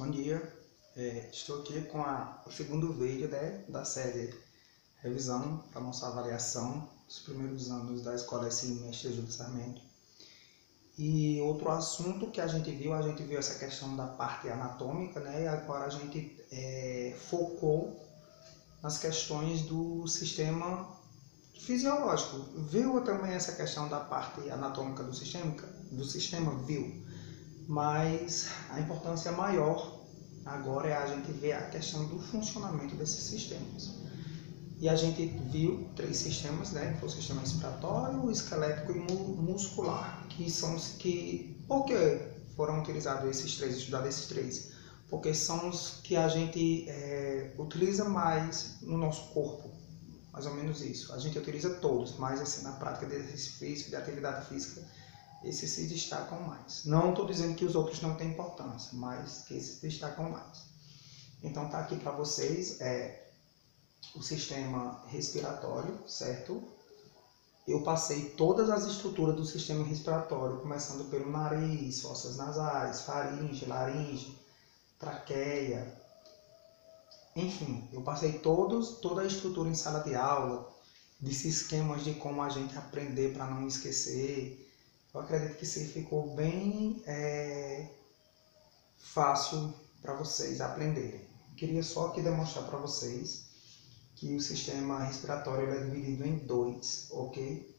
Bom dia, estou aqui com o segundo vídeo da série Revisão para nossa avaliação dos primeiros anos da Escola SI Mestre Júlio Sarmento. E outro assunto que a gente viu essa questão da parte anatômica, né? E agora a gente focou nas questões do sistema fisiológico. Viu também essa questão da parte anatômica do sistema, viu? Mas a importância maior agora é a gente ver a questão do funcionamento desses sistemas. E a gente viu 3 sistemas, né? O sistema respiratório, esquelético e muscular, que são os que... Por que foram utilizados esses 3, estudados esses 3? Porque são os que a gente utiliza mais no nosso corpo, mais ou menos isso. A gente utiliza todos, mas assim, na prática de exercício físico, de atividade física, esses se destacam mais. Não estou dizendo que os outros não têm importância, mas que esses se destacam mais. Então tá aqui para vocês o sistema respiratório, certo? Eu passei todas as estruturas do sistema respiratório, começando pelo nariz, fossas nasais, faringe, laringe, traqueia. Enfim, eu passei toda a estrutura em sala de aula, desses esquemas de como a gente aprender para não esquecer. Eu acredito que isso ficou bem fácil para vocês aprenderem. Eu queria só aqui demonstrar para vocês que o sistema respiratório é dividido em 2, ok?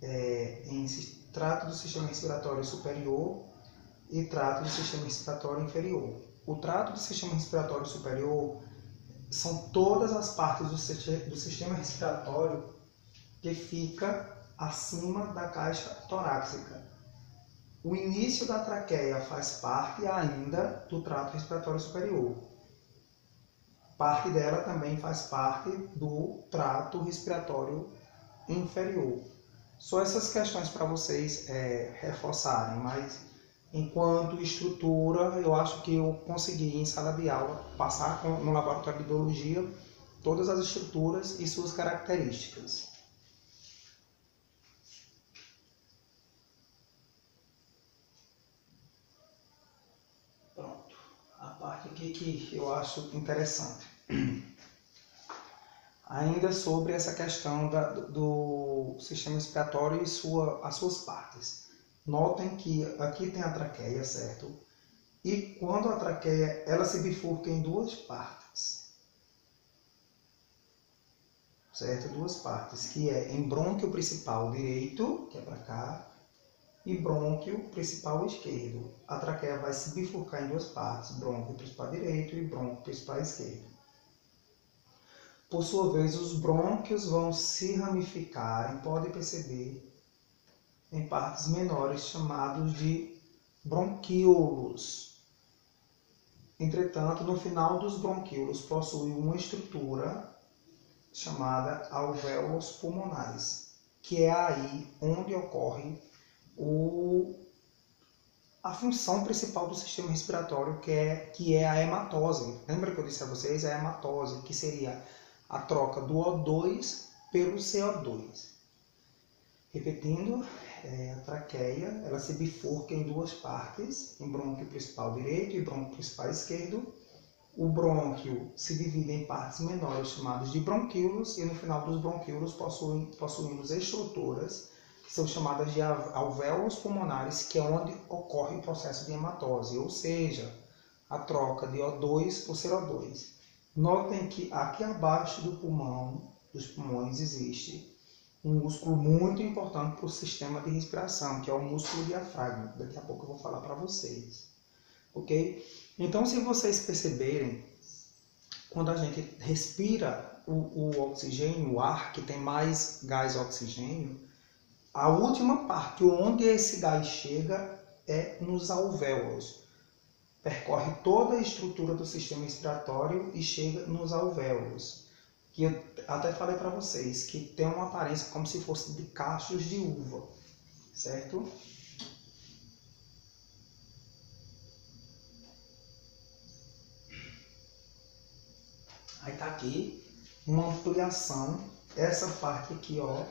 Em trato do sistema respiratório superior e trato do sistema respiratório inferior. O trato do sistema respiratório superior são todas as partes do sistema respiratório que fica acima da caixa torácica. O início da traqueia faz parte ainda do trato respiratório superior. Parte dela também faz parte do trato respiratório inferior. Só essas questões para vocês reforçarem, mas enquanto estrutura, eu acho que eu consegui em sala de aula passar no laboratório de biologia todas as estruturas e suas características. Que eu acho interessante. Ainda sobre essa questão do sistema respiratório e as suas partes. Notem que aqui tem a traqueia, certo? E quando a traqueia ela se bifurca em 2 partes. Certo? 2 partes, que é em brônquio principal direito, que é para cá, e brônquio principal esquerdo. A traqueia vai se bifurcar em 2 partes, brônquio principal direito e brônquio principal esquerdo. Por sua vez, os brônquios vão se ramificar, e podem perceber, em partes menores, chamados de bronquíolos. Entretanto, no final dos bronquíolos possui uma estrutura chamada alvéolos pulmonares, que é aí onde ocorre a função principal do sistema respiratório, que é a hematose. Lembra que eu disse a vocês? A hematose, que seria a troca do O2 pelo CO2. Repetindo, a traqueia ela se bifurca em 2 partes, em brônquio principal direito e brônquio principal esquerdo. O brônquio se divide em partes menores, chamadas de bronquíolos, e no final dos bronquíolos possuímos estruturas que são chamadas de alvéolos pulmonares, que é onde ocorre o processo de hematose, ou seja, a troca de O2 por CO2. Notem que aqui abaixo dos pulmões, existe um músculo muito importante para o sistema de respiração, que é o músculo diafragma. Daqui a pouco eu vou falar para vocês. Ok? Então, se vocês perceberem, quando a gente respira o oxigênio, o ar, que tem mais gás oxigênio, a última parte onde esse gás chega é nos alvéolos. Percorre toda a estrutura do sistema respiratório e chega nos alvéolos. Que eu até falei para vocês que tem uma aparência como se fosse de cachos de uva, certo? Aí tá aqui uma ampliação. Essa parte aqui, ó,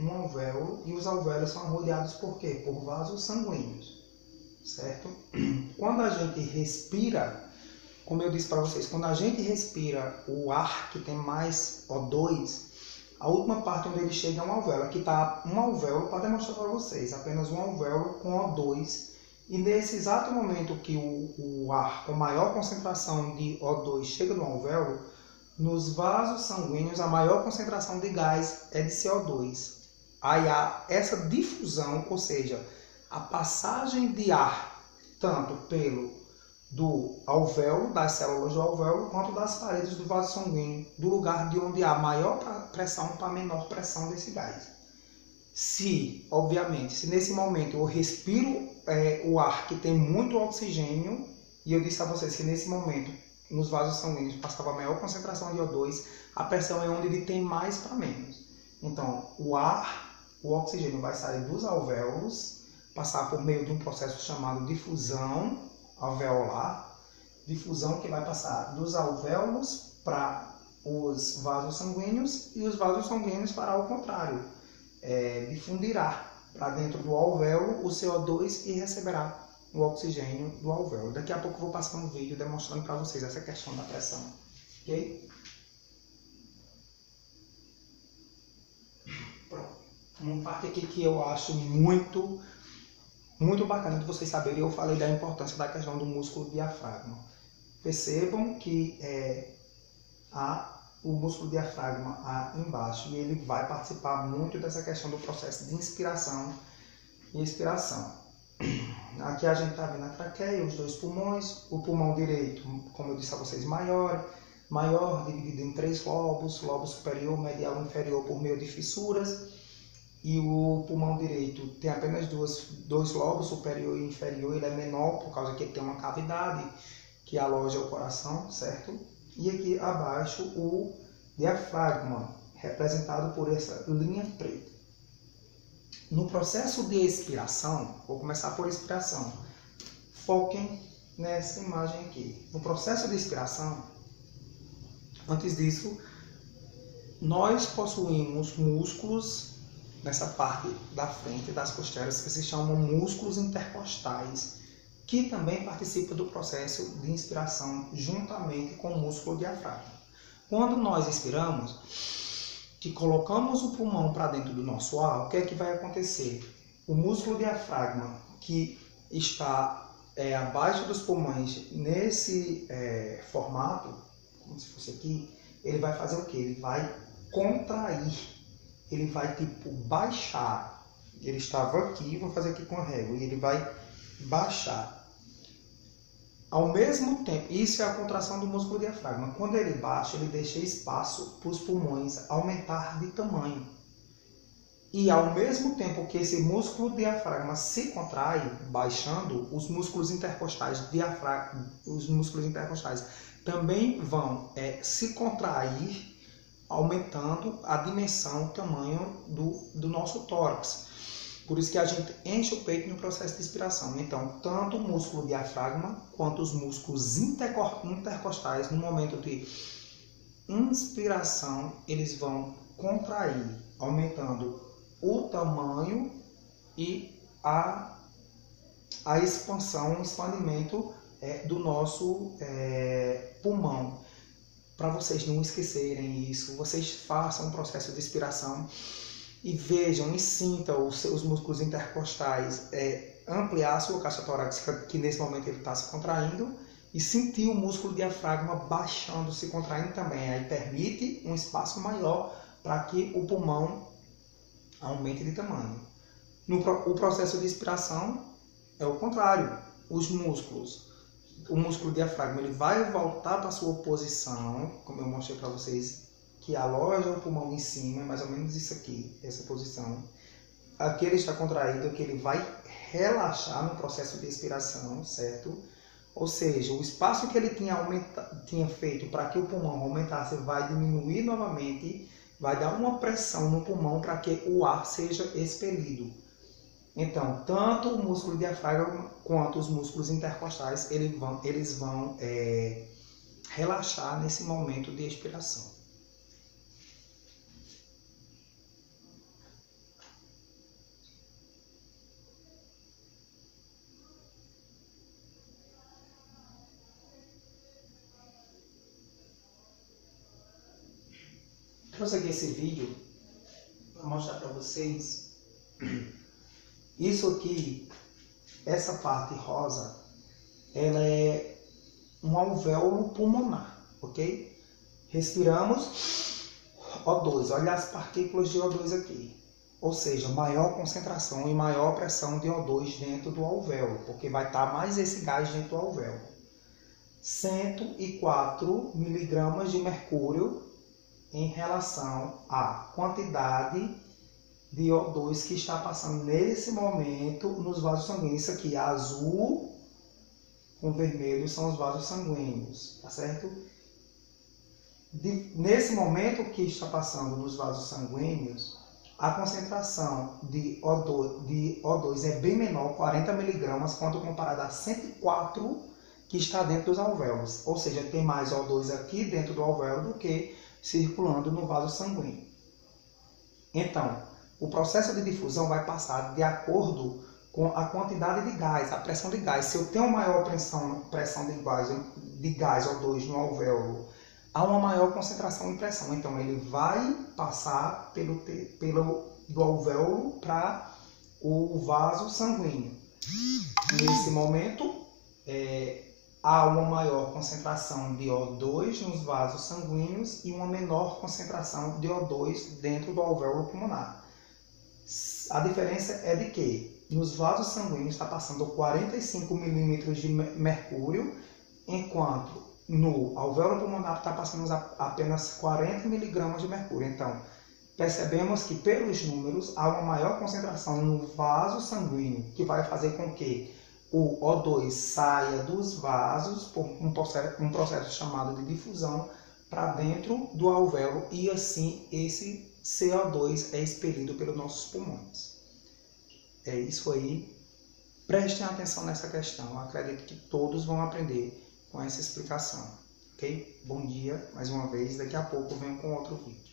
um alvéolo, e os alvéolos são rodeados por quê? Por vasos sanguíneos. certo? Quando a gente respira, como eu disse para vocês, quando a gente respira o ar que tem mais O2, a última parte onde ele chega é um alvéolo. Aqui está um alvéolo para demonstrar para vocês, apenas um alvéolo com O2. E nesse exato momento que o ar com maior concentração de O2 chega no alvéolo, nos vasos sanguíneos a maior concentração de gás é de CO2. Aí há essa difusão, ou seja, a passagem de ar tanto do alvéolo, das células do alvéolo, quanto das paredes do vaso sanguíneo, do lugar de onde há maior pressão para menor pressão desse gás. Obviamente, se nesse momento eu respiro o ar que tem muito oxigênio, e eu disse a vocês que nesse momento, nos vasos sanguíneos, passava a maior concentração de O2, a pressão é onde ele tem mais para menos. Então, o oxigênio vai sair dos alvéolos, passar por meio de um processo chamado difusão alveolar, difusão que vai passar dos alvéolos para os vasos sanguíneos e os vasos sanguíneos para o contrário. Difundirá para dentro do alvéolo o CO2 e receberá o oxigênio do alvéolo. Daqui a pouco eu vou passar um vídeo demonstrando para vocês essa questão da pressão. Ok? Pronto. Uma parte aqui que eu acho muito bacana de vocês saberem, eu falei da importância da questão do músculo diafragma. Percebam que o músculo diafragma embaixo, e ele vai participar muito dessa questão do processo de inspiração e expiração. Aqui a gente está vendo a traqueia, os dois pulmões, o pulmão direito, como eu disse a vocês, maior, dividido em 3 lobos, lobo superior, medial e inferior por meio de fissuras, e o pulmão direito tem apenas dois lobos, superior e inferior, ele é menor por causa que ele tem uma cavidade que aloja o coração, certo? E aqui abaixo o diafragma, representado por essa linha preta. No processo de expiração, vou começar por expiração. Foquem nessa imagem aqui. No processo de expiração, antes disso, nós possuímos músculos nessa parte da frente das costelas que se chamam músculos intercostais, que também participam do processo de inspiração juntamente com o músculo diafragma. Quando nós expiramos, que colocamos o pulmão para dentro do nosso ar, o que é que vai acontecer? O músculo diafragma, que está abaixo dos pulmões nesse formato, como se fosse aqui, ele vai fazer o quê? Ele vai contrair, ele vai tipo baixar. Ele estava aqui, vou fazer aqui com a régua, e ele vai baixar. Ao mesmo tempo, isso é a contração do músculo diafragma. Quando ele baixa, ele deixa espaço para os pulmões aumentar de tamanho. E ao mesmo tempo que esse músculo diafragma se contrai, baixando, os músculos intercostais também vão se contrair, aumentando a dimensão, o tamanho do nosso tórax. Por isso que a gente enche o peito no processo de inspiração. Então, tanto o músculo diafragma quanto os músculos intercostais, no momento de inspiração, eles vão contrair, aumentando o tamanho e a expansão, o expandimento do nosso pulmão. Para vocês não esquecerem isso, vocês façam um processo de inspiração e vejam e sintam os seus músculos intercostais ampliar a sua caixa torácica, que nesse momento ele está se contraindo, e sentir o músculo diafragma baixando, se contraindo também. Aí permite um espaço maior para que o pulmão aumente de tamanho. O processo de inspiração é o contrário. O músculo diafragma, ele vai voltar para a sua posição, como eu mostrei para vocês, que aloja o pulmão em cima, mais ou menos isso aqui, essa posição. Aqui ele está contraído, que ele vai relaxar no processo de expiração, certo? Ou seja, o espaço que ele tinha feito para que o pulmão aumentasse vai diminuir novamente, vai dar uma pressão no pulmão para que o ar seja expelido. Então, tanto o músculo diafragma quanto os músculos intercostais, eles vão relaxar nesse momento de expiração. trouxe aqui esse vídeo para mostrar para vocês. Isso aqui, essa parte rosa, ela é um alvéolo pulmonar, ok? Respiramos O2, olha as partículas de O2 aqui. Ou seja, maior concentração e maior pressão de O2 dentro do alvéolo, porque vai estar mais esse gás dentro do alvéolo. 104 miligramas de mercúrio em relação à quantidade de O2 que está passando nesse momento nos vasos sanguíneos. Isso aqui, azul com vermelho, são os vasos sanguíneos, tá certo? Nesse momento que está passando nos vasos sanguíneos, a concentração de O2 é bem menor, 40 miligramas, quando comparada a 104 que está dentro dos alvéolos. Ou seja, tem mais O2 aqui dentro do alvéolo do que circulando no vaso sanguíneo. Então, o processo de difusão vai passar de acordo com a quantidade de gás, a pressão de gás. Se eu tenho maior pressão de gás O2 no alvéolo, há uma maior concentração e pressão. Então, ele vai passar do alvéolo para o vaso sanguíneo. Nesse momento, há uma maior concentração de O2 nos vasos sanguíneos e uma menor concentração de O2 dentro do alvéolo pulmonar. A diferença é de que nos vasos sanguíneos está passando 45 milímetros de mercúrio, enquanto no alvéolo pulmonar está passando apenas 40 miligramas de mercúrio. Então, percebemos que pelos números há uma maior concentração no vaso sanguíneo, que vai fazer com que o O2 saia dos vasos por um processo chamado de difusão para dentro do alvéolo, e assim esse CO2 é expelido pelos nossos pulmões. É isso aí. Prestem atenção nessa questão. Eu acredito que todos vão aprender com essa explicação. Ok? Bom dia mais uma vez. Daqui a pouco eu venho com outro vídeo.